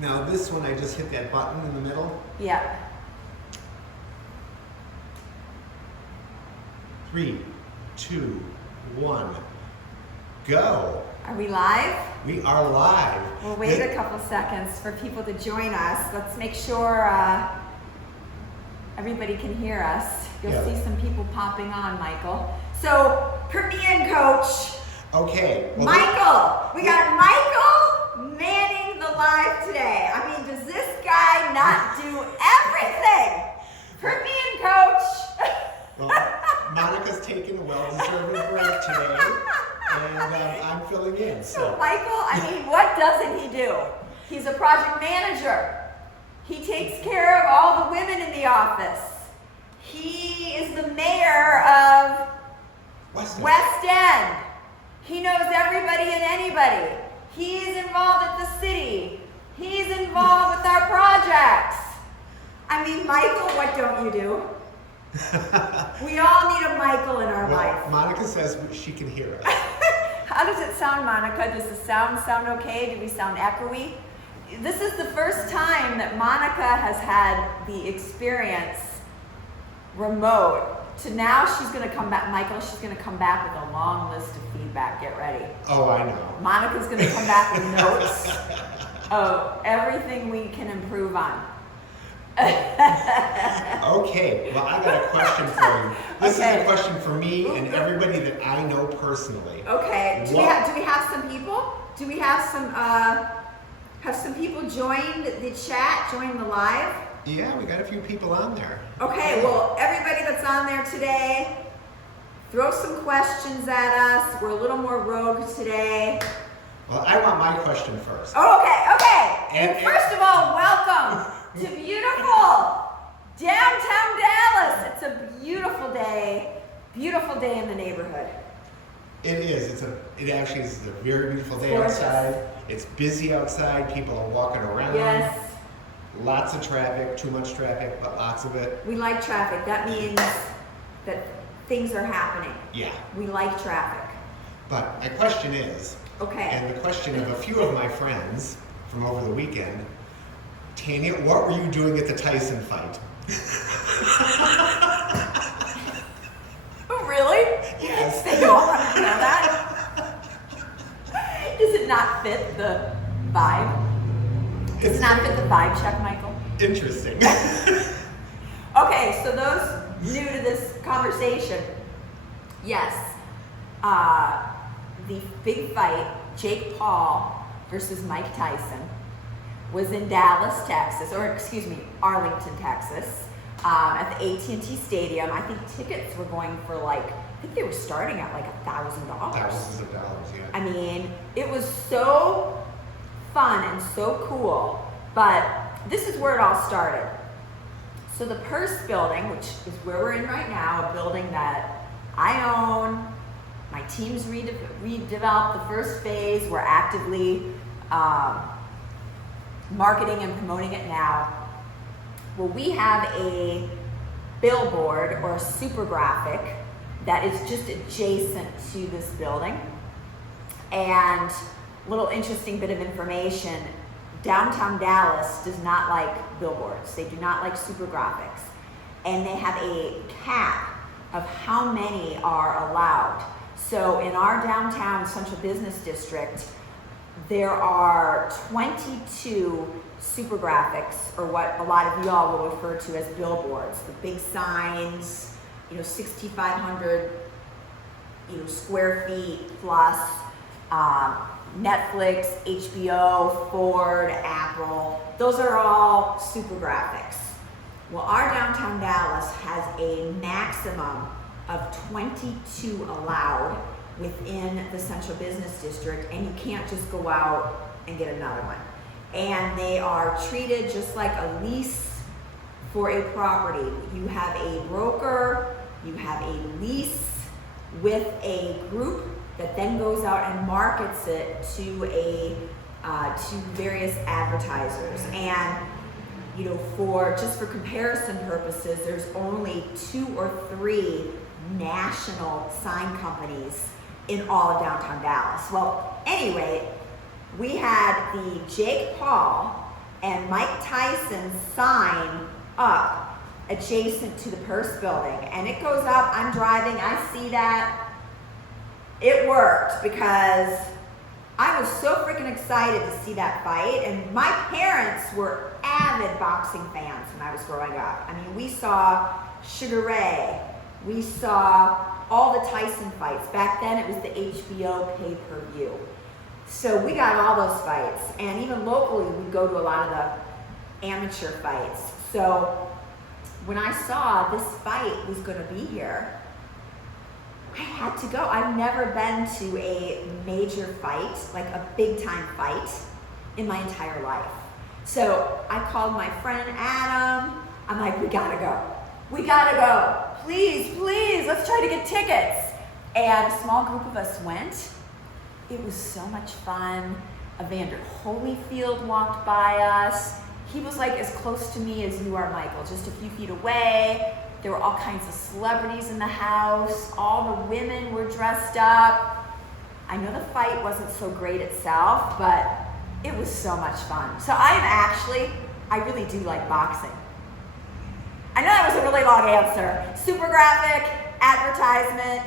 Now this one, I just hit that button in the middle. Yeah. 3, 2, 1, go. Are we live? We are live. We'll wait a couple seconds for people to join us. Let's make sure everybody can hear us. You'll see some people popping on, Michael. So, put me in, Coach. Okay. Well, Michael! We got Michael manning the live today. I mean, does this guy not do everything? Put me in, Coach. Well, Monica's taking a well-deserved break today, and I'm filling in. So Michael, I mean, what doesn't he do? He's a project manager. He takes care of all the women in the office. He is the mayor of West End. He knows everybody and anybody. He's involved at the city. He's involved with our projects. I mean, Michael, what don't you do? We all need a Michael in our life. Monica says she can hear us. How does it sound, Monica? Does the sound okay? Do we sound echoey? This is the first time that Monica has had the experience remote. To now she's going to come back, Michael, she's going to come back with a long list of feedback. Get ready. Oh, I know. Monica's going to come back with notes of everything we can improve on. Okay, well, I got a question for you. This is a question for me and everybody that I know personally. Okay, do we have some people? Do we have some people join the chat, join the live? Yeah, we got a few people on there. Okay, well, everybody that's on there today, throw some questions at us. We're a little more rogue today. Well, I want my question first. Oh, okay. And first of all, welcome to beautiful downtown Dallas. It's a beautiful day in the neighborhood. It is. It actually is a very beautiful day outside. It's busy outside. People are walking around. Yes. Lots of traffic, too much traffic, but lots of it. We like traffic. That means that things are happening. Yeah. We like traffic. But my question is, and the question of a few of my friends from over the weekend, Tanya, what were you doing at the Tyson fight? Oh, really? Yes. They all want to know that? Does it not fit the vibe? Does it not fit the vibe check, Michael? Interesting. Okay, so those new to this conversation, yes, the big fight, Jake Paul versus Mike Tyson, was in Dallas, Texas, or excuse me, Arlington, Texas, at the AT&T Stadium. I think tickets were going for I think they were starting at $1,000. Thousands of dollars, yeah. I mean, it was so fun and so cool, but this is where it all started. So the Purse building, which is where we're in right now, a building that I own, my team's redeveloped the first phase, we're actively marketing and promoting it now. Well, we have a billboard or a super graphic that is just adjacent to this building. And little interesting bit of information, downtown Dallas does not like billboards. They do not like super graphics. And they have a cap of how many are allowed. So in our downtown central business district, there are 22 super graphics, or what a lot of y'all will refer to as billboards. The big signs, 6,500 square feet plus, Netflix, HBO, Ford, Apple, those are all super graphics. Well, our downtown Dallas has a maximum of 22 allowed within the central business district, and you can't just go out and get another one. And they are treated just like a lease for a property. You have a broker, you have a lease with a group that then goes out and markets it to various advertisers. And for comparison purposes, there's only 2 or 3 national sign companies in all of downtown Dallas. Well, anyway, we had the Jake Paul and Mike Tyson's sign up adjacent to the purse building. And it goes up, I'm driving, I see that. It worked because I was so freaking excited to see that fight. And my parents were avid boxing fans when I was growing up. I mean, we saw Sugar Ray, we saw all the Tyson fights. Back then it was the HBO pay-per-view. So we got all those fights. And even locally, we'd go to a lot of the amateur fights. So when I saw this fight was gonna be here, I had to go. I've never been to a major fight, like a big time fight, in my entire life. So I called my friend Adam. I'm like, we gotta go. We gotta go. Please, please, let's try to get tickets. And a small group of us went. It was so much fun. Evander Holyfield walked by us. He was like as close to me as you are, Michael, just a few feet away. There were all kinds of celebrities in the house. All the women were dressed up. I know the fight wasn't so great itself, but it was so much fun. So I really do like boxing. I know that was a really long answer. Super graphic, advertisement,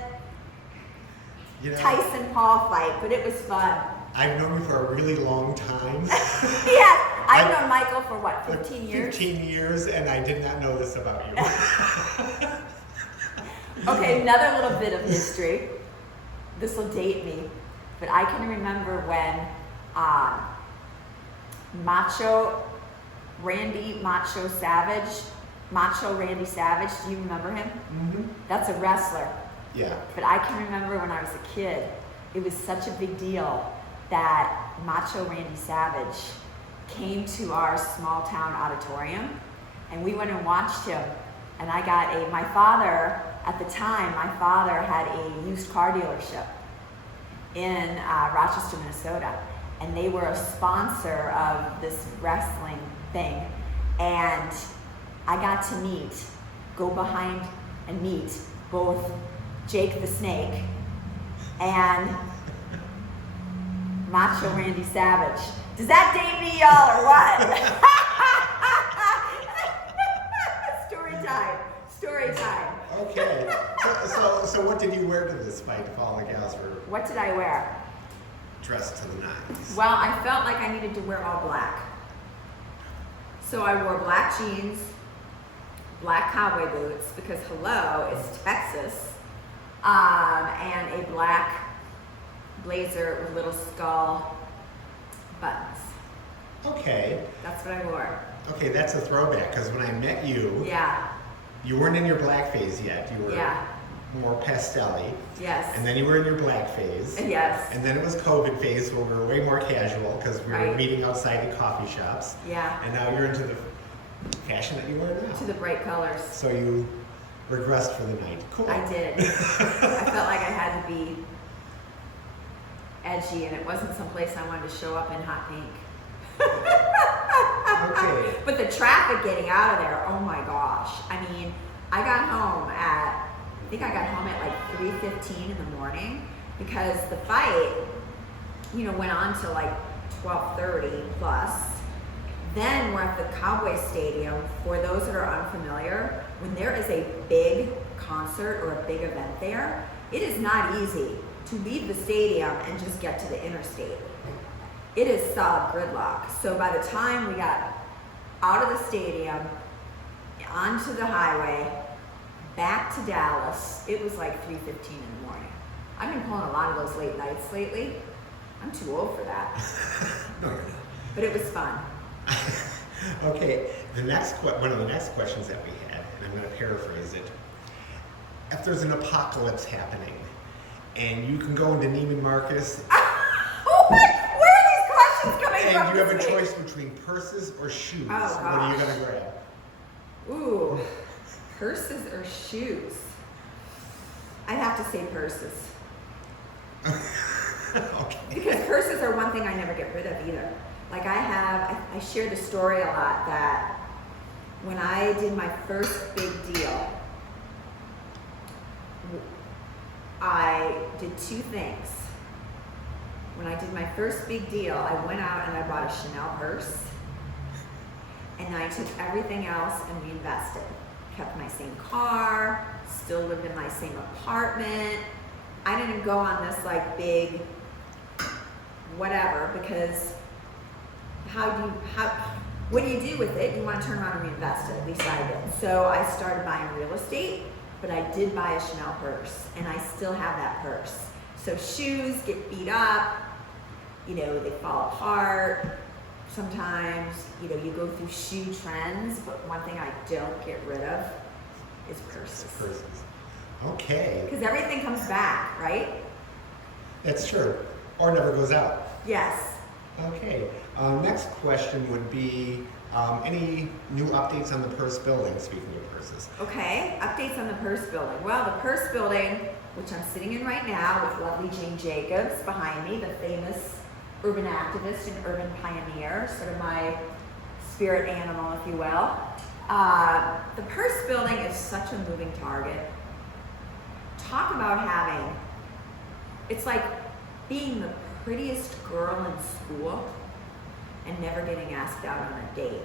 Tyson Paul fight, but it was fun. I've known you for a really long time. Yeah, I've known Michael for what, 15 years? 15 years, and I did not know this about you. Okay, another little bit of history. This will date me, but I can remember when Macho Randy Savage, do you remember him? Mm-hmm. That's a wrestler. Yeah. But I can remember when I was a kid, it was such a big deal that Macho Randy Savage came to our small town auditorium, and we went and watched him. And my father had a used car dealership in Rochester, Minnesota, and they were a sponsor of this wrestling thing. And I got to go behind and meet both Jake the Snake and Macho Randy Savage. Does that date me, y'all, or what? Story time. Okay. So what did you wear to this fight if all the gals were What did I wear? dressed to the nines? Well, I felt like I needed to wear all black. So I wore black jeans, black cowboy boots, because hello, it's Texas, and a black blazer with little skull buttons. Okay. That's what I wore. Okay, that's a throwback, because when I met you, Yeah. you weren't in your black phase yet. You were more pastel-y. Yes. And then you were in your black phase. Yes. And then it was COVID phase, where we were way more casual, because we were meeting outside at coffee shops. Yeah. And now you're into the fashion that you wear now. To the bright colors. So you regressed for the night. Cool. I did. I felt like I had to be edgy, and it wasn't someplace I wanted to show up in hot pink. Okay. But the traffic getting out of there, oh my gosh. I mean, I got home at like 3:15 in the morning, because the fight, went on to like 12:30 plus. Then we're at the Cowboy Stadium. For those that are unfamiliar, when there is a big concert or a big event there, it is not easy to leave the stadium and just get to the interstate. It is solid gridlock. So by the time we got out of the stadium, onto the highway, back to Dallas, it was like 3:15 in the morning. I've been pulling a lot of those late nights lately. I'm too old for that. No, you're not. But it was fun. Okay, one of the next questions that we had, and I'm going to paraphrase it. If there's an apocalypse happening, and you can go into Neiman Marcus, where are these questions coming from? and you have a choice between purses or shoes, Oh, what are you going to grab? Ooh, purses or shoes? I'd have to say purses. Okay. Because purses are one thing I never get rid of either. Like I share the story a lot that when I did my first big deal, I did two things. When I did my first big deal, I went out and I bought a Chanel purse. and I took everything else and reinvested. Kept my same car, still lived in my same apartment. I didn't go on this like big whatever, because what do you do with it? You want to turn around and reinvest it. At least I did. So I started buying real estate, but I did buy a Chanel purse, and I still have that purse. So shoes get beat up, you know, they fall apart. Sometimes, you know, you go through shoe trends, but one thing I don't get rid of is purses. Purses. Okay. Because everything comes back, right? That's true. Or never goes out. Yes. Okay. Next question would be any new updates on the purse building, speaking of purses? Okay, updates on the purse building. Well, the purse building, which I'm sitting in right now with lovely Jane Jacobs behind me, the famous urban activist and urban pioneer, sort of my spirit animal, if you will. The purse building is such a moving target. Talk about having, it's like being the prettiest girl in school and never getting asked out on a date.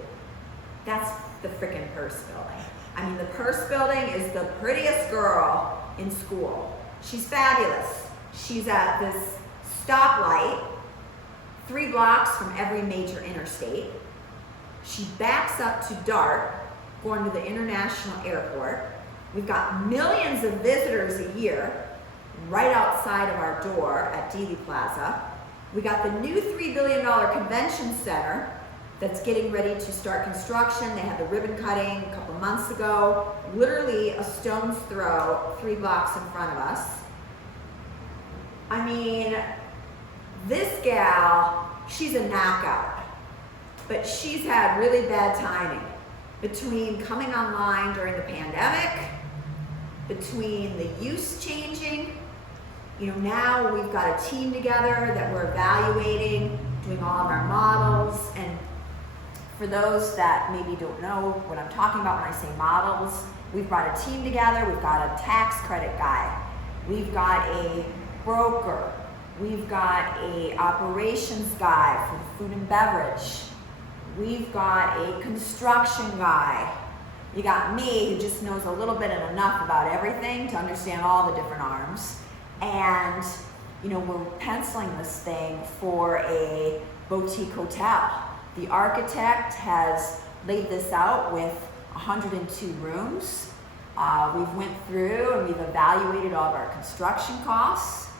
That's the frickin' purse building. I mean, the purse building is the prettiest girl in school. She's fabulous. She's at this stoplight 3 blocks from every major interstate. She backs up to DART, going to the international airport. We've got millions of visitors a year right outside of our door at Dealey Plaza. We got the new $3 billion convention center that's getting ready to start construction. They had the ribbon cutting a couple months ago, literally a stone's throw, 3 blocks in front of us. I mean, this gal, she's a knockout, but she's had really bad timing between coming online during the pandemic, between the use changing. You know, now we've got a team together that we're evaluating, doing all of our models. And for those that maybe don't know what I'm talking about when I say models, we've brought a team together. We've got a tax credit guy. We've got a broker. We've got a operations guy for food and beverage. We've got a construction guy. You got me, who just knows a little bit and enough about everything to understand all the different arms. And, you know, we're penciling this thing for a boutique hotel. The architect has laid this out with 102 rooms. We've went through and we've evaluated all of our construction costs.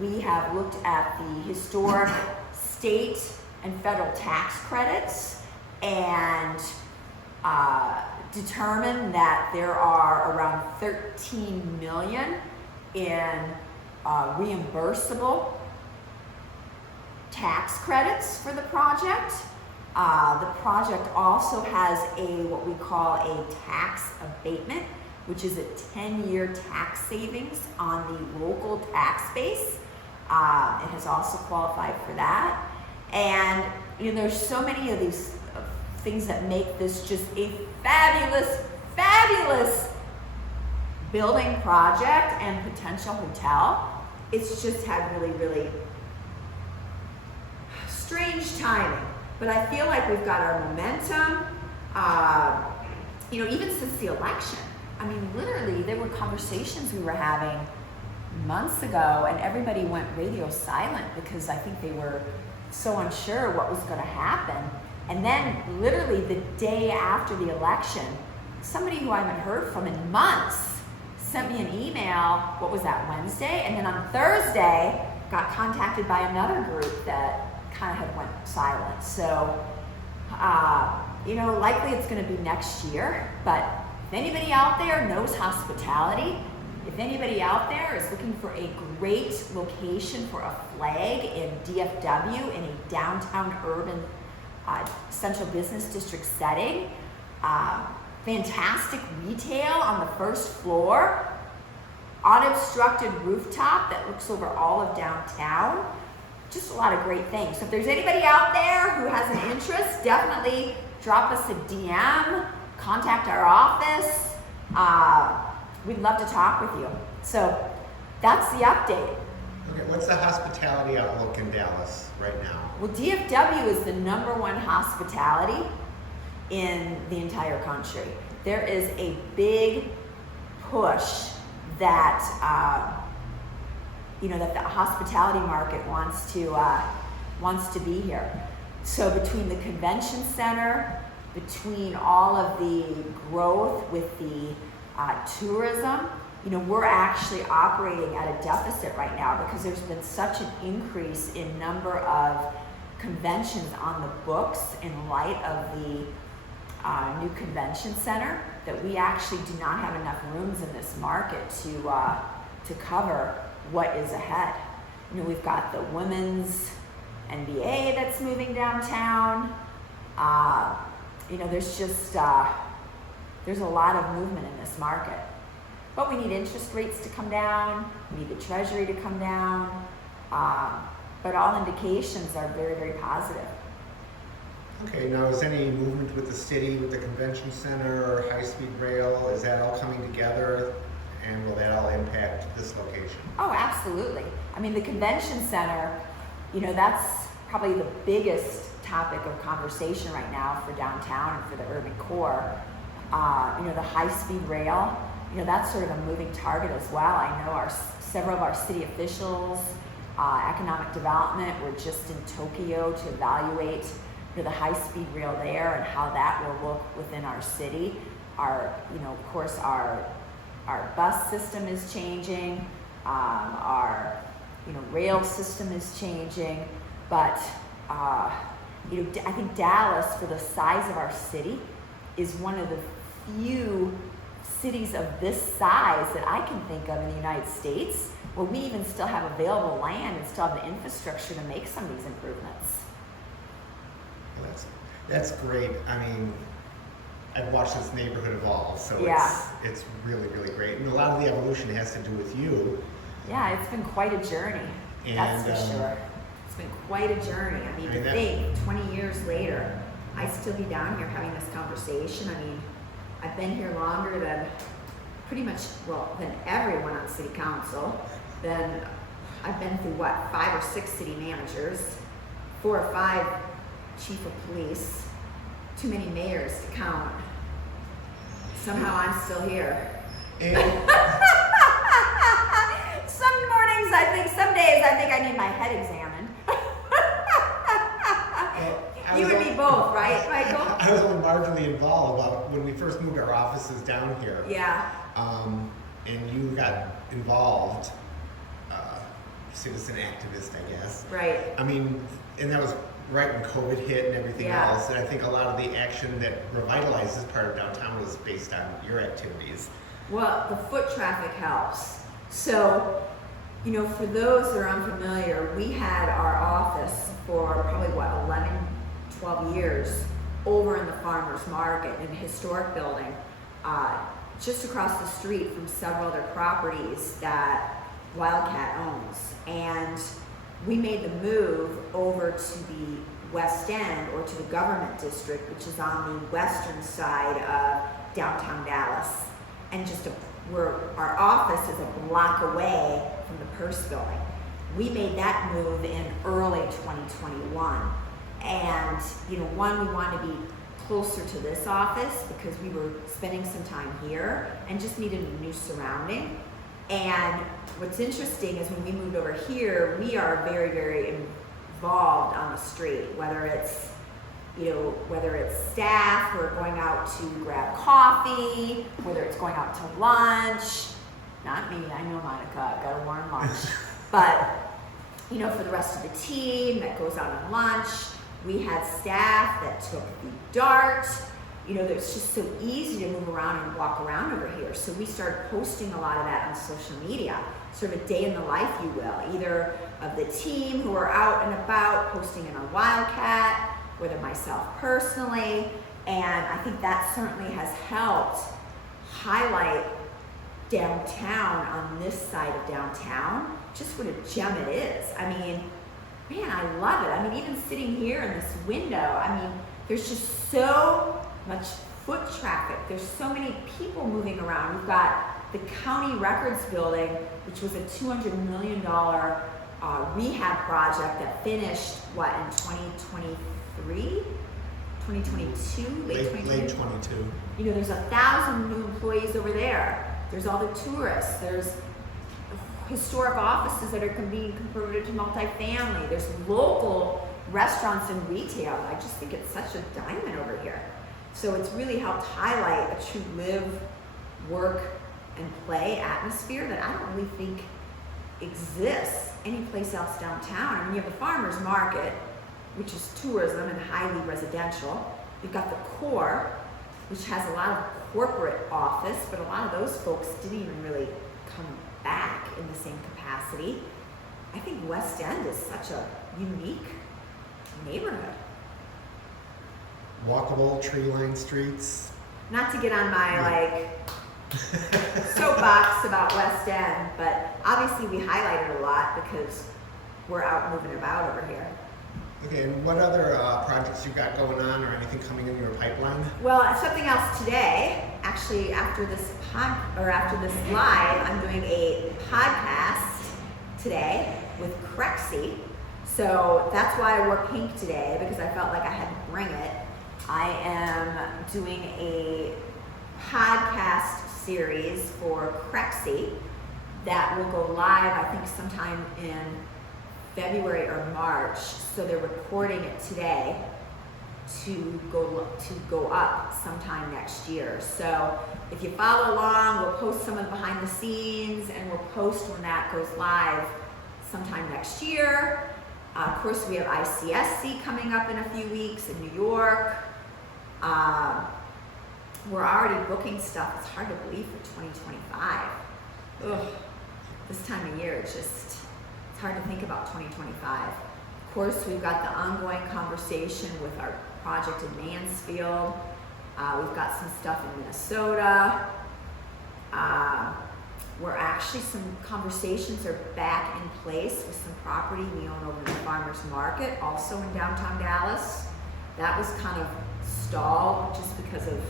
We have looked at the historic state and federal tax credits and determined that there are around 13 million in reimbursable tax credits for the project. The project also has what we call a tax abatement, which is a 10-year tax savings on the local tax base. It has also qualified for that. And you know, there's so many of these things that make this just a fabulous, fabulous building project and potential hotel. It's just had really, really strange timing. But I feel like we've got our momentum. You know, even since the election, I mean, literally, there were conversations we were having months ago, and everybody went radio silent because I think they were so unsure what was going to happen. And then, literally, the day after the election, somebody who I haven't heard from in months sent me an email. What was that, Wednesday? And then on Thursday, got contacted by another group that kind of had went silent. So, you know, likely it's going to be next year. But if anybody out there knows hospitality, if anybody out there is looking for a great location for a flag in DFW in a downtown urban central business district setting, fantastic retail on the first floor, unobstructed rooftop that looks over all of downtown, just a lot of great things. So if there's anybody out there who has an interest, definitely drop us a DM, contact our office. We'd love to talk with you. So that's the update. Okay, what's the hospitality outlook in Dallas right now? Well, DFW is the #1 hospitality in the entire country. There is a big push that that the hospitality market wants to be here. So between the convention center, between all of the growth with the tourism, we're actually operating at a deficit right now because there's been such an increase in number of conventions on the books in light of the new convention center that we actually do not have enough rooms in this market to cover what is ahead. We've got the women's NBA that's moving downtown. There's just there's a lot of movement in this market. But we need interest rates to come down, we need the treasury to come down, but all indications are very, very positive. Okay, now is any movement with the city, with the convention center or high-speed rail, is that all coming together? And will that all impact this location? Oh, absolutely. I mean, the convention center, that's probably the biggest topic of conversation right now for downtown and for the urban core. The high-speed rail, that's sort of a moving target as well. I know several of our city officials, economic development, were just in Tokyo to evaluate the high-speed rail there and how that will look within our city. Of course, our bus system is changing, our rail system is changing, but I think Dallas, for the size of our city, is one of the few cities of this size that I can think of in the United States where we even still have available land and still have the infrastructure to make some of these improvements. Well, that's great. I mean, I've watched this neighborhood evolve, so Yeah. it's really, really great. And a lot of the evolution has to do with you. Yeah, it's been quite a journey, that's for sure. It's been quite a journey. I mean, to think 20 years later, I still be down here having this conversation. I mean, I've been here longer than than everyone on city council. Then I've been through 5 or 6 city managers, 4 or 5 chief of police, too many mayors to count. Somehow I'm still here. Some days I think I need my head examined. You and me both, right, Michael? I was only marginally involved about when we first moved our offices down here. Yeah. And you got involved, citizen activist, I guess. Right. I mean, and that was right when COVID hit and everything Yeah. else. And I think a lot of the action that revitalized this part of downtown was based on your activities. Well, the foot traffic helps. So, for those that are unfamiliar, we had our office for probably 11, 12 years over in the farmers market in a historic building, just across the street from several other properties that Wildcat owns. And we made the move over to the West End, or to the government district, which is on the western side of downtown Dallas. And our office is a block away from the Purse building. We made that move in early 2021. And, we wanted to be closer to this office because we were spending some time here and just needed a new surrounding. And what's interesting is when we moved over here, we are very, very involved on the street, whether it's staff who are going out to grab coffee, whether it's going out to lunch. Not me, I know Monica, got a warm lunch. But, for the rest of the team that goes out on lunch, we had staff that took the DART. It's just so easy to move around and walk around over here. So we started posting a lot of that on social media, sort of a day in the life, you will, either of the team who are out and about, posting it on Wildcat, whether myself personally. And I think that certainly has helped highlight downtown on this side of downtown, just what a gem it is. I mean, man, I love it. I mean, even sitting here in this window, I mean, there's just so much foot traffic. There's so many people moving around. We've got the county records building, which was a $200 million rehab project that finished, in 2023? 2022, late 2022. 22. You know, there's 1,000 new employees over there. There's all the tourists. There's historic offices that are being converted to multifamily. There's local restaurants and retail. I just think it's such a diamond over here. So it's really helped highlight a true live, work, and play atmosphere that I don't really think exists anyplace else downtown. I mean, you have the farmers market, which is tourism and highly residential. You've got the core, which has a lot of corporate office, but a lot of those folks didn't even really come back in the same capacity. I think West End is such a unique neighborhood. Walkable, tree-lined streets. Not to get on my soapbox about West End, but obviously we highlight it a lot because we're out moving about over here. Okay, and what other projects you got going on or anything coming in your pipeline? Well, something else today. Actually, after this live, I'm doing a podcast today with Crexy. So that's why I wore pink today, because I felt like I had to bring it. I am doing a podcast series for Crexy that will go live, I think, sometime in February or March. So they're recording it today to go up sometime next year. So if you follow along, we'll post some of the behind the scenes, and we'll post when that goes live sometime next year. Of course, we have ICSC coming up in a few weeks in New York. We're already booking stuff. It's hard to believe for 2025. Ugh, this time of year, it's hard to think about 2025. Of course, we've got the ongoing conversation with our project in Mansfield. We've got some stuff in Minnesota. Some conversations are back in place with some property we own over in the farmers market, also in downtown Dallas. That was kind of stalled just because of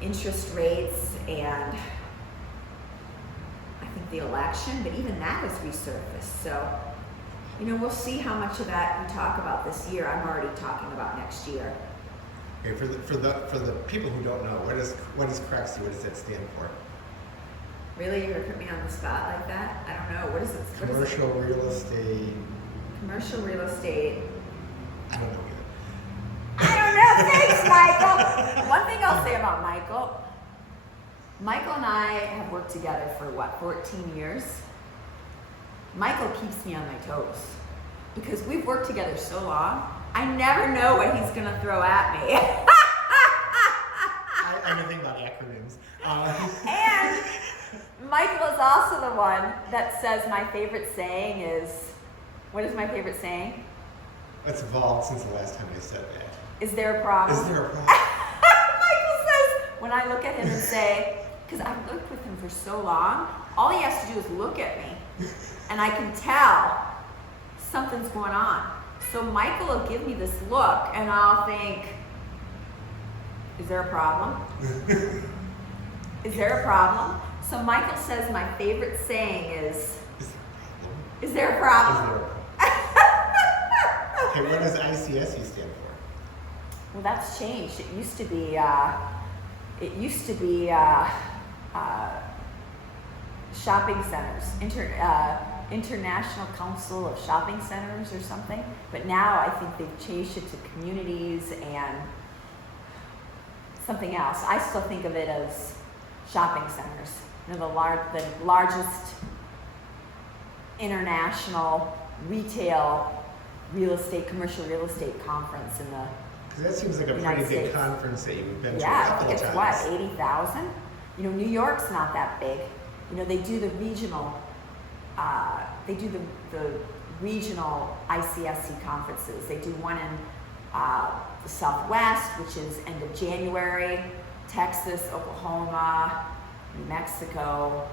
interest rates and I think the election, but even that has resurfaced. So, you know, we'll see how much of that we talk about this year. I'm already talking about next year. Okay, for the people who don't know, what is Crexy? What does that stand for? Really, you're gonna put me on the spot like that? I don't know. What is it? Commercial real estate. Commercial real estate. I don't know either. I don't know. Thanks, Michael. One thing I'll say about Michael. Michael and I have worked together for 14 years. Michael keeps me on my toes because we've worked together so long. I never know what he's gonna throw at me. I don't think about acronyms. And Michael is also the one that says my favorite saying is, what is my favorite saying? It's evolved since the last time I said that. Is there a problem? Is there a problem? Michael says, when I look at him and say, because I've lived with him for so long, all he has to do is look at me and I can tell something's going on. So Michael will give me this look and I'll think, is there a problem? Is there a problem? So Michael says my favorite saying is there a problem? Okay, what does ICSE stand for? Well, that's changed. It used to be shopping centers, International Council of Shopping Centers or something. But now I think they've changed it to communities and something else. I still think of it as shopping centers. You know, the largest international retail commercial real estate conference in the Because that seems like a United pretty big States. conference that you've been to a Yeah, couple it's of times. what, 80,000? You know, New York's not that big. You know, they do the regional, the regional ICSC conferences. They do one in the Southwest, which is end of January, Texas, Oklahoma, New Mexico.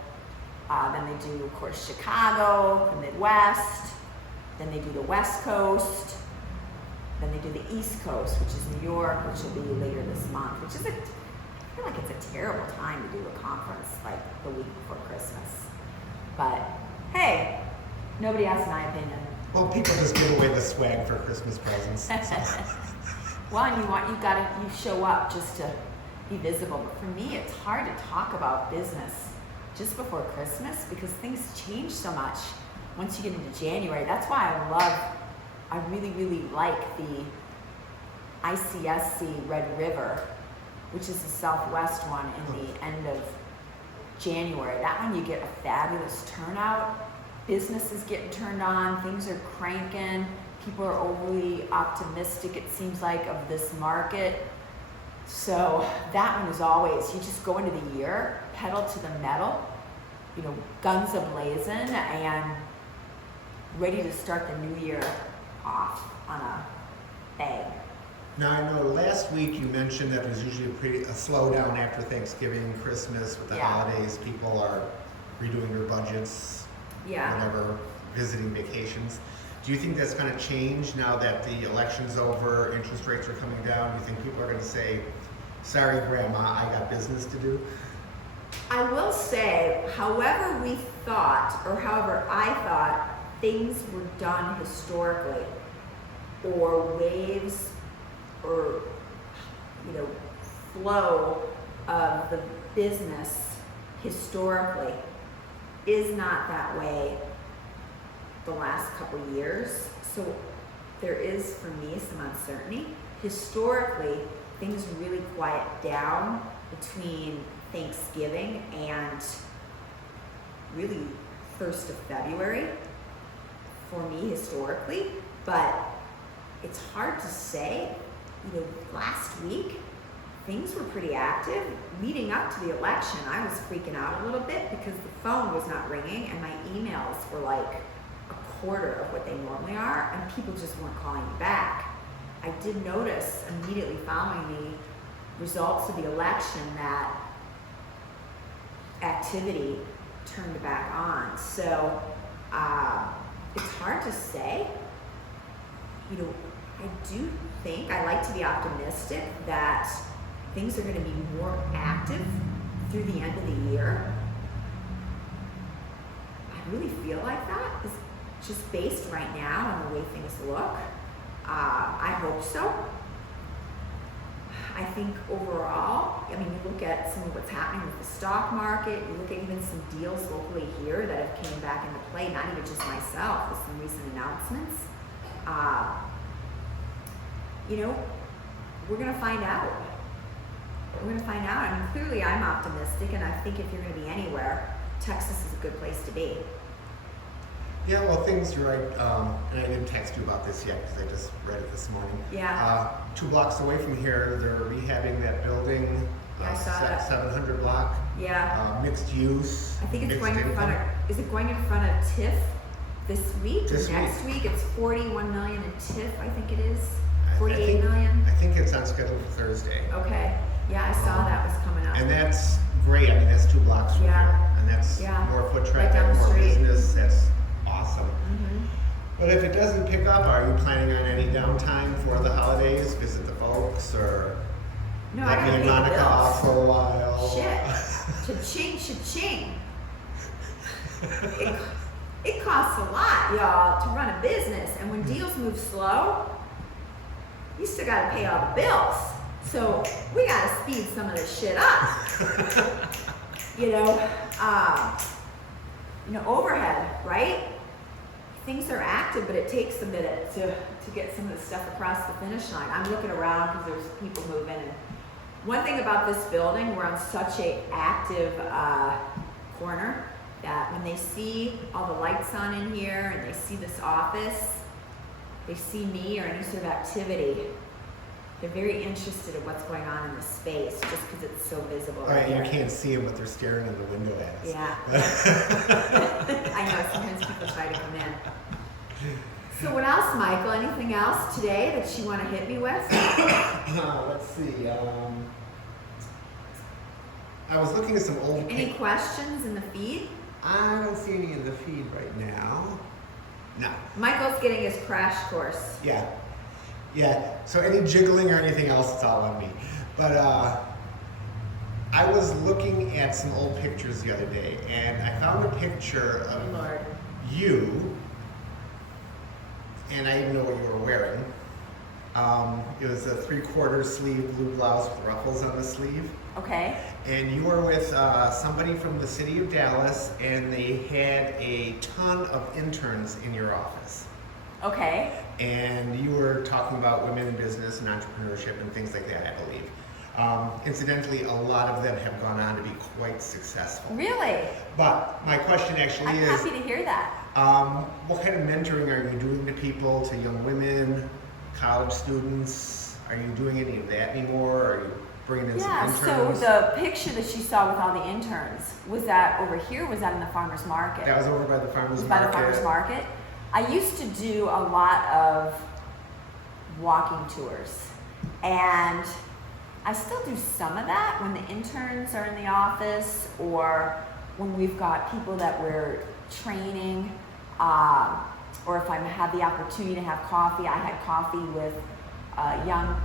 Then they do, of course, Chicago, the Midwest. Then they do the West Coast. Then they do the East Coast, which is New York, which will be later this month, which is I feel like it's a terrible time to do a conference like the week before Christmas. But hey, nobody asked my opinion. Well, people just give away the swag for Christmas presents. So. Well, and you show up just to be visible. But for me, it's hard to talk about business just before Christmas because things change so much once you get into January. That's why I really, really like the ICSC Red River, which is the Southwest one in the end of January. That one you get a fabulous turnout. Business is getting turned on, things are cranking, people are overly optimistic, it seems like, of this market. So that one is always, you just go into the year, pedal to the metal, guns a-blazing, and ready to start the new year off on a bang. Now, I know last week you mentioned that there's usually a slowdown after Thanksgiving, Christmas, with the holidays. People are redoing their budgets, whatever, visiting vacations. Do you think that's going to change now that the election's over, interest rates are coming down? Do you think people are going to say, sorry, Grandma, I got business to do? I will say, however I thought things were done historically, or waves, or flow of the business historically is not that way the last couple years. So there is, for me, some uncertainty. Historically, things really quiet down between Thanksgiving and really 1st of February for me historically, but it's hard to say. Last week, things were pretty active. Leading up to the election, I was freaking out a little bit because the phone was not ringing and my emails were like a quarter of what they normally are, and people just weren't calling me back. I did notice immediately following the results of the election that activity turned back on. So it's hard to say. I like to be optimistic that things are going to be more active through the end of the year. I really feel like that is just based right now on the way things look. I hope so. I think overall, you look at some of what's happening with the stock market, you look at even some deals locally here that have came back into play, not even just myself, with some recent announcements. We're going to find out. Clearly I'm optimistic, and I think if you're going to be anywhere, Texas is a good place to be. Yeah, well, things, you're right, and I didn't text you about this yet because I just read it this morning. Yeah. 2 blocks away from here, they're rehabbing that building. I saw that. 700 block. Yeah. Mixed use. I think it's going in front of, is it going in front of TIF this week? This next week? It's 41 million in TIF, I think it is. I 48 million? I think it's on schedule for Thursday. Okay. Yeah, I saw that was coming up. And that's great. That's 2 blocks from here. And that's more foot traffic, down the more street. business. That's awesome. But if it doesning pick up, are you planning on any downtime for the holidays? Visit the folks, or No, let I me gotta and pay the Monica bills. off for a while? Shit. Cha-ching, cha-ching. It costs a lot, y'all, to run a business. And when deals move slow, you still gotta pay all the bills. So we gotta speed some of this shit up. Overhead, right? Things are active, but it takes a minute to get some of the stuff across the finish line. I'm looking around because there's people moving. And one thing about this building, we're on such a active corner that when they see all the lights on in here and they see this office, they see me or any sort of activity, they're very interested in what's going on in the space just because it's so visible. Right, here. you can't see them, but they're staring in the window at us. Yeah. I know, sometimes people try to come in. So what else, Michael? Anything else today that you want to hit me with? Let's see. I was looking at some old... Any questions in the feed? I don't see any in the feed right now. No. Michael's getting his crash course. Yeah. So any jiggling or anything else, it's all on me. But I was looking at some old pictures the other day, and I found a picture of you, and I didn't know what you were wearing. It was a 3/4 sleeve blue blouse with ruffles on the sleeve. Okay. And you were with somebody from the city of Dallas, and they had a ton of interns in your office. Okay. And you were talking about women in business and entrepreneurship and things like that, I believe. Incidentally, a lot of them have gone on to be quite successful. Really? But my question actually I'm is, happy to hear that. what kind of mentoring are you doing to people, to young women, college students? Are you doing any of that anymore? Are you bringing in some interns? So the picture that you saw with all the interns, was that over here or was that in the farmer's market? That was over by the farmer's It was market. by the farmer's market. I used to do a lot of walking tours, and I still do some of that when the interns are in the office or when we've got people that we're training, or if I have the opportunity to have coffee. I had coffee with a young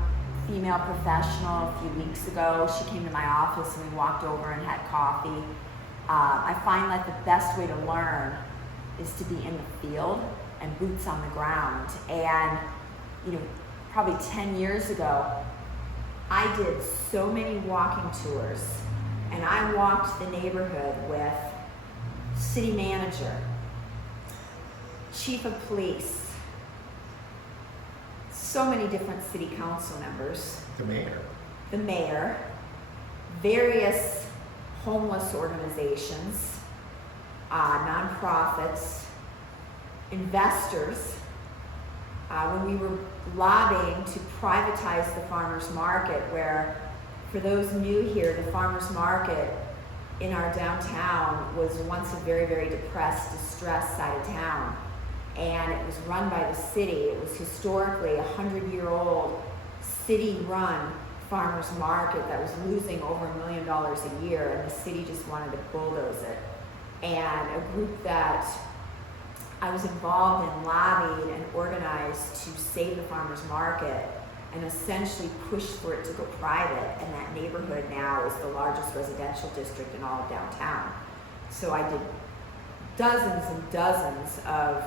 female professional a few weeks ago. She came to my office and we walked over and had coffee. I find that the best way to learn is to be in the field and boots on the ground. And, probably 10 years ago, I did so many walking tours, and I walked the neighborhood with city manager, chief of police, so many different city council members, the mayor, various homeless organizations, nonprofits, investors, when we were lobbying to privatize the farmers market, where, for those new here, the farmers market in our downtown was once a very, very depressed, distressed side of town. And it was run by the city. It was historically a 100-year-old city-run farmers market that was losing over $1 million a year, and the city just wanted to bulldoze it. And a group that I was involved in lobbied and organized to save the farmers market and essentially push for it to go private, and that neighborhood now is the largest residential district in all of downtown. So I did dozens and dozens of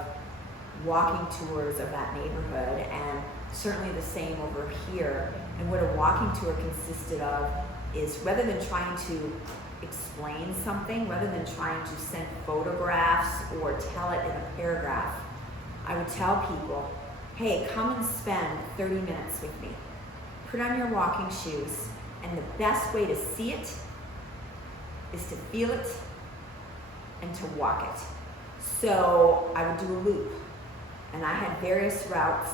walking tours of that neighborhood, and certainly the same over here. And what a walking tour consisted of is, rather than trying to explain something, rather than trying to send photographs or tell it in a paragraph, I would tell people, hey, come and spend 30 minutes with me. Put on your walking shoes, and the best way to see it is to feel it and to walk it. So I would do a loop, and I had various routes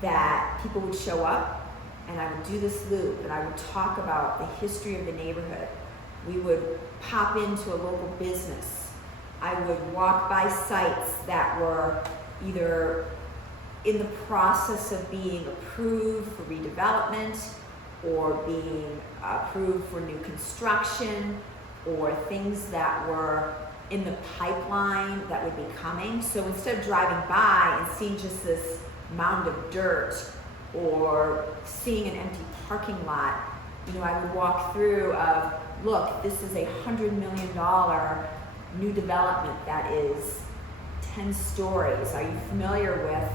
that people would show up, and I would do this loop, and I would talk about the history of the neighborhood. We would pop into a local business. I would walk by sites that were either in the process of being approved for redevelopment or being approved for new construction, or things that were in the pipeline that would be coming. So instead of driving by and seeing just this mound of dirt or seeing an empty parking lot, I would walk through of, look, this is a $100 million new development that is 10 stories. Are you familiar with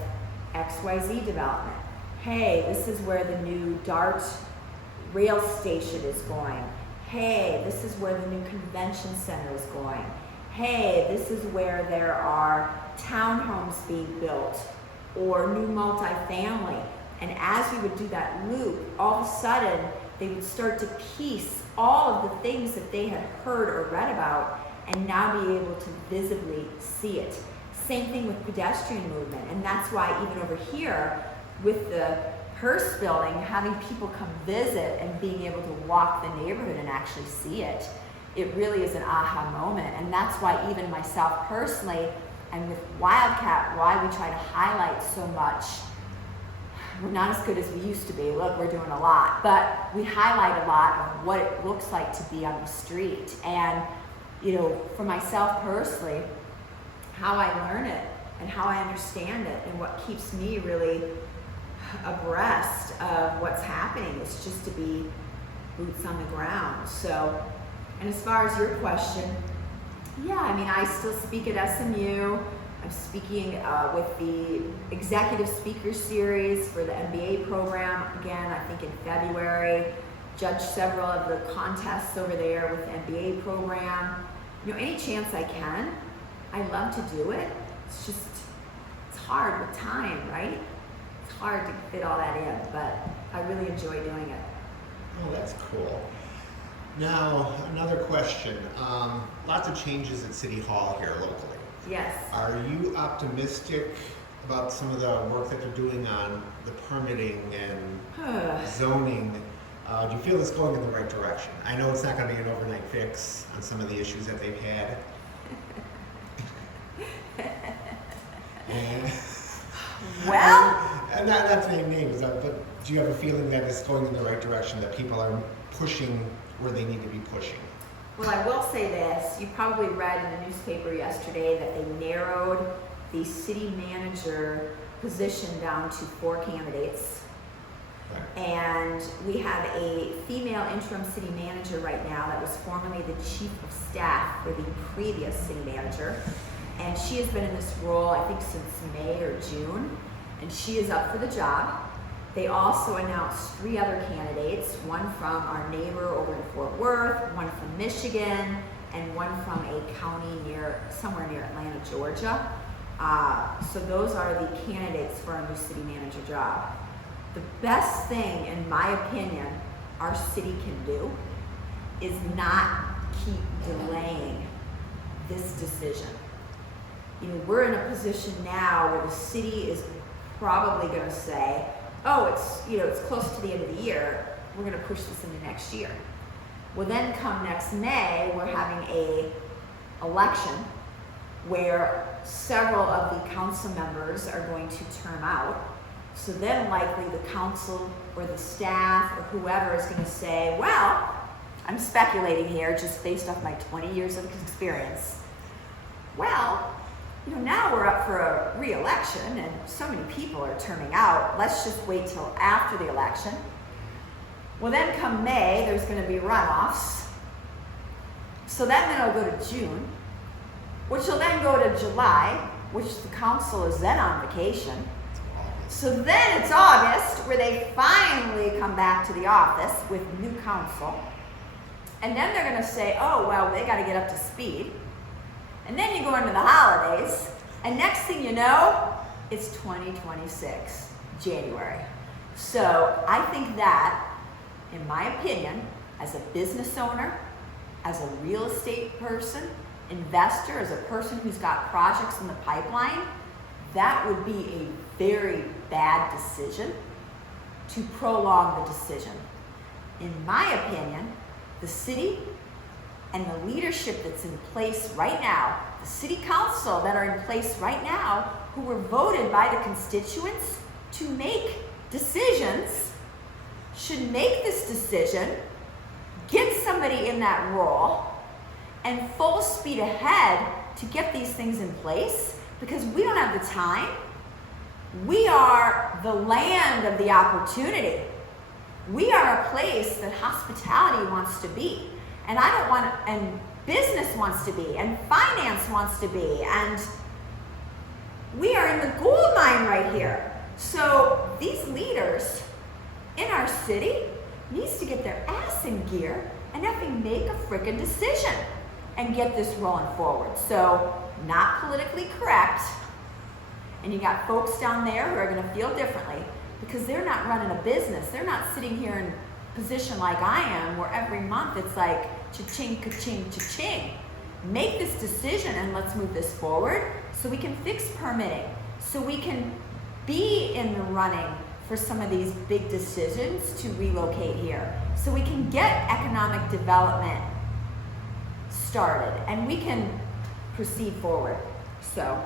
XYZ development? Hey, this is where the new DART rail station is going. Hey, this is where the new convention center is going. Hey, this is where there are townhomes being built or new multifamily. And as we would do that loop, all of a sudden, they would start to piece all of the things that they had heard or read about and now be able to visibly see it. Same thing with pedestrian movement, and that's why even over here with the Hearst building, having people come visit and being able to walk the neighborhood and actually see it, it really is an aha moment. And that's why even myself personally, and with Wildcat, why we try to highlight so much. We're not as good as we used to be. Look, we're doing a lot, but we highlight a lot of what it looks like to be on the street. And, for myself personally, how I learn it and how I understand it and what keeps me really abreast of what's happening is just to be boots on the ground. So, and as far as your question, yeah, I still speak at SMU. I'm speaking with the Executive Speaker Series for the MBA program, again, I think in February. Judged several of the contests over there with the MBA program. You know, any chance I can, I love to do it. It's just, it's hard with time, right? It's hard to fit all that in, but I really enjoy doing it. Oh, that's cool. Now, another question. Lots of changes at City Hall here locally. Yes. Are you optimistic about some of the work that they're doing on the permitting and zoning? Do you feel it's going in the right direction? I know it's not going to be an overnight fix on some of the issues that they've had. Well, and not to name names, but do you have a feeling that it's going in the right direction, that people are pushing where they need to be pushing? well, I will say this. You probably read in the newspaper yesterday that they narrowed the city manager position down to 4 candidates. Right. And we have a female interim city manager right now that was formerly the chief of staff for the previous city manager. And she has been in this role, I think, since May or June, and she is up for the job. They also announced 3 other candidates, one from our neighbor over in Fort Worth, one from Michigan, and one from a county somewhere near Atlanta, Georgia. So those are the candidates for our new city manager job. The best thing, in my opinion, our city can do is not keep delaying this decision. You know, we're in a position now where the city is probably going to say, oh, it's close to the end of the year, we're going to push this into next year. Well, then come next May, we're having a election where several of the council members are going to term out. So then likely the council or the staff or whoever is going to say, well, I'm speculating here just based off my 20 years of experience. Well, you know, now we're up for a re-election and so many people are terming out. Let's just wait till after the election. Well, then come May, there's going to be runoffs. So then it'll go to June, which will then go to July, which the council is then on vacation. So then it's August, where they finally come back to the office with new council. And then they're going to say, oh, well, they got to get up to speed. And then you go into the holidays, and next thing you know, it's 2026, January. So I think that, in my opinion, as a business owner, as a real estate person, investor, as a person who's got projects in the pipeline, that would be a very bad decision to prolong the decision. In my opinion, the city and the leadership that's in place right now, the city council that are in place right now, who were voted by the constituents to make decisions, should make this decision, get somebody in that role, and full speed ahead to get these things in place, because we don't have the time. We are the land of the opportunity. We are a place that hospitality wants to be. And I don't want, and business wants to be, and finance wants to be, and we are in the gold mine right here. So these leaders in our city needs to get their ass in gear and effing make a frickin' decision and get this rolling forward. So not politically correct, and you got folks down there who are going to feel differently because they're not running a business. They're not sitting here in a position like I am where every month it's like cha-ching, ka-ching, cha-ching. Make this decision and let's move this forward so we can fix permitting, so we can be in the running for some of these big decisions to relocate here, so we can get economic development started and we can proceed forward. So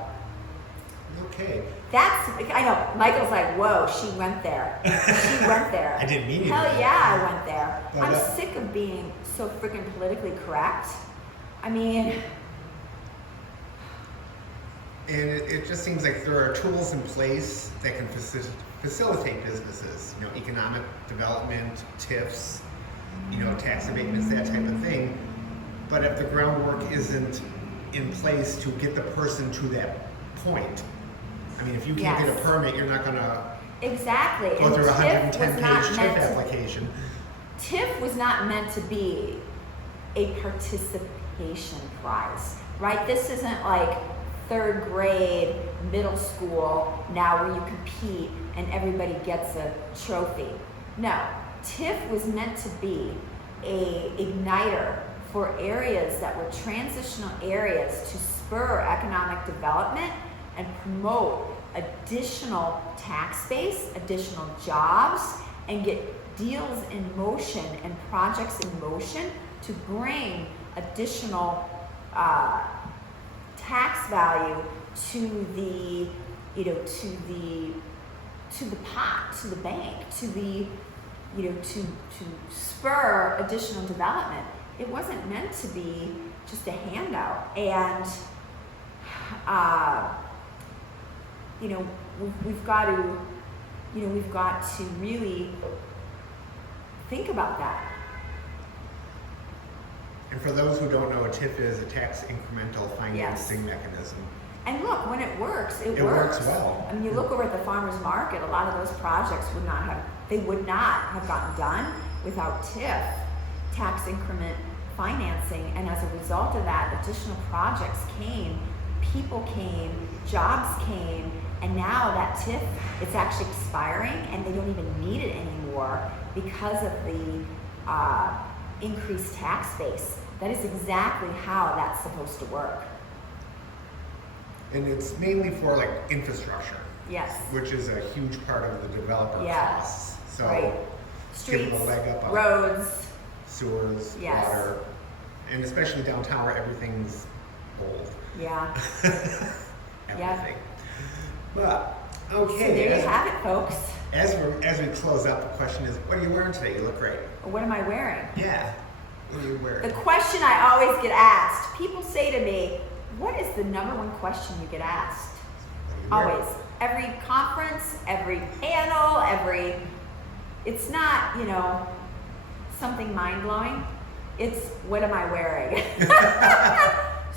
Okay. that's, I know, Michael's like, whoa, she went there. She went there. I didn't mean it. Hell yeah, I went there. But, I'm sick of being so freaking politically correct. I mean, And it just seems like there are tools in place that can facilitate businesses, you know, economic development, TIFs, you know, tax abatements, that type of thing. But if the groundwork isn't in place to get the person to that point. I mean, if you can't get a Yes. permit, you're not gonna Exactly. go And through a TIF was 110 not page TIF meant to, application. TIF was not meant to be a participation prize, right? This isn't like third grade, middle school, now where you compete and everybody gets a trophy. No, TIF was meant to be a igniter for areas that were transitional areas to spur economic development and promote additional tax base, additional jobs, and get deals in motion and projects in motion to bring additional tax value to the, to the pot, to the bank, to the, to spur additional development. It wasn't meant to be just a handout. And we've got to really think about that. And for those who don't know, a TIF is a tax incremental financing mechanism. And look, when it works, it works well. I mean, you look over at the farmers market, a lot of those projects would not have gotten done without TIF, tax increment financing. And as a result of that, additional projects came, people came, jobs came, and now that TIF, it's actually expiring and they don't even need it anymore because of the increased tax base. That is exactly how that's supposed to work. And it's mainly for like infrastructure. Yes. Which is a huge part of the developer costs. So right. give them Streets, a leg up on roads, sewers, yes. water, and especially downtown where everything's old. Yeah. Everything. Yeah. But okay. So there you have it, folks. As we close up, the question is, what are you wearing today? You look great. What am I wearing? Yeah. What are you wearing? The question I always get asked, people say to me, what is the number one question you get asked? What are you wearing? Always. Every conference, every panel, it's not, something mind-blowing. It's, what am I wearing?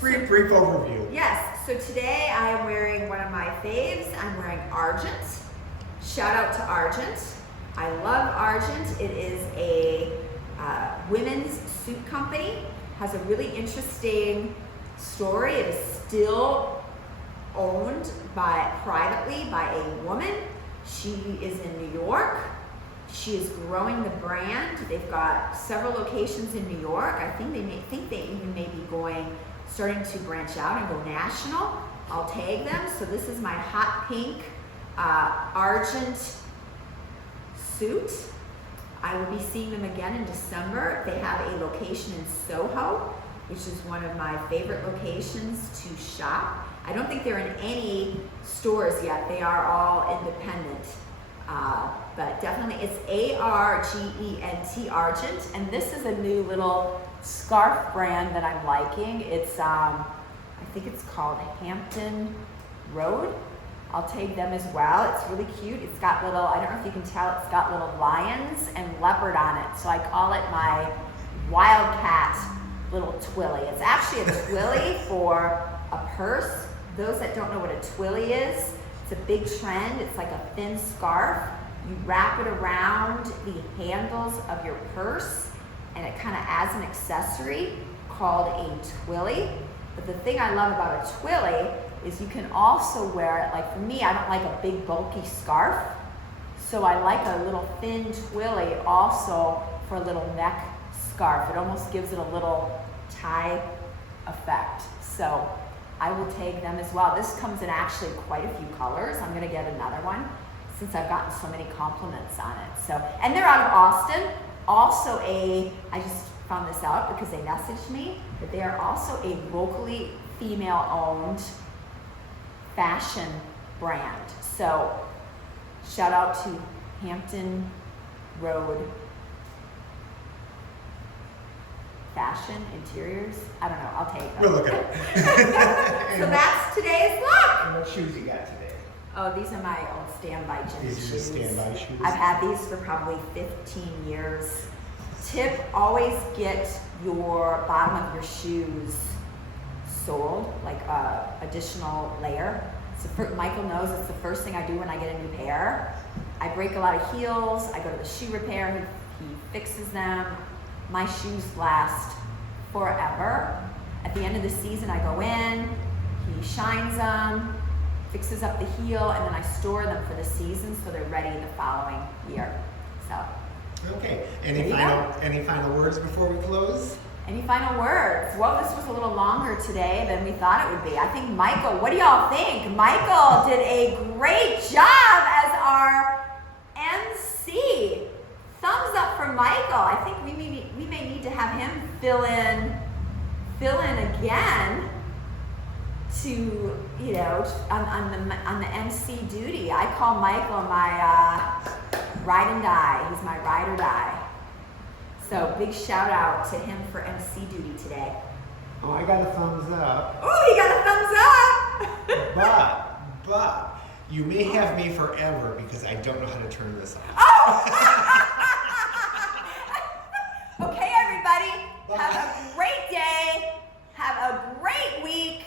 Brief overview. Yes, so today I am wearing one of my faves. I'm wearing Argent. Shout out to Argent. I love Argent. It is a women's suit company. Has a really interesting story. It is still owned privately by a woman. She is in New York. She is growing the brand. They've got several locations in New York. I think they even may be starting to branch out and go national. I'll tag them. So this is my hot pink Argent suit. I will be seeing them again in December. They have a location in Soho, which is one of my favorite locations to shop. I don't think they're in any stores yet. They are all independent. But definitely it's A-R-G-E-N-T, Argent. And this is a new little scarf brand that I'm liking. It's, I think it's called Hampton Road. I'll take them as well. It's really cute. It's got little, I don't know if you can tell, it's got little lions and leopard on it. So I call it my Wildcat little twilly. It's actually a twilly for a purse. Those that don't know what a twilly is, it's a big trend. It's like a thin scarf. You wrap it around the handles of your purse and it kind of adds an accessory called a twilly. But the thing I love about a twilly is you can also wear it, like for me, I don't like a big bulky scarf. So I like a little thin twilly also for a little neck scarf. It almost gives it a little tie effect. So I will take them as well. This comes in actually quite a few colors. I'm gonna get another one since I've gotten so many compliments on it. So, and they're out of Austin. Also I just found this out because they messaged me, that they are also a locally female-owned fashion brand. So shout out to Hampton Road Fashion Interiors. I don't know, I'll take them. We'll look at it. So that's today's look. And what shoes you got today? Oh, these are my old standby gym These are shoes. just standby shoes? I've had these for probably 15 years. Tip, always get your bottom of your shoes soled, like a additional layer. Michael knows it's the first thing I do when I get a new pair. I break a lot of heels. I go to the shoe repair. He fixes them. My shoes last forever. At the end of the season, I go in. He shines them, fixes up the heel, and then I store them for the season so they're ready the following year. So. Okay. Any final words before we close? Any final words? Well, this was a little longer today than we thought it would be. I think Michael, what do y'all think? Michael did a great job as our MC. Thumbs up for Michael. I think we may need to have him fill in again to, you know, on the MC duty. I call Michael my ride and die. He's my ride or die. So big shout out to him for MC duty today. Oh, I got a thumbs up. Oh, he got a thumbs up. But you may have me forever because I don't know how to turn this off. Oh! Okay, everybody. Have a great day. Have a great week.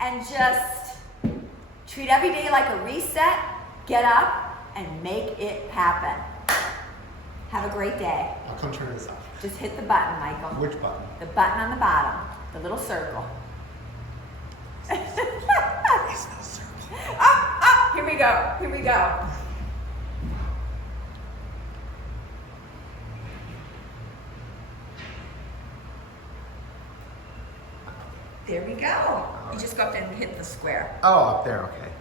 And just treat every day like a reset. Get up and make it happen. Have a great day. I'll come turn this off. Just hit the button, Michael. Which button? The button on the bottom. The little circle. It's not a circle. Oh, here we go. Here we go. There we go. You just go up and hit the square. Oh, up there, okay.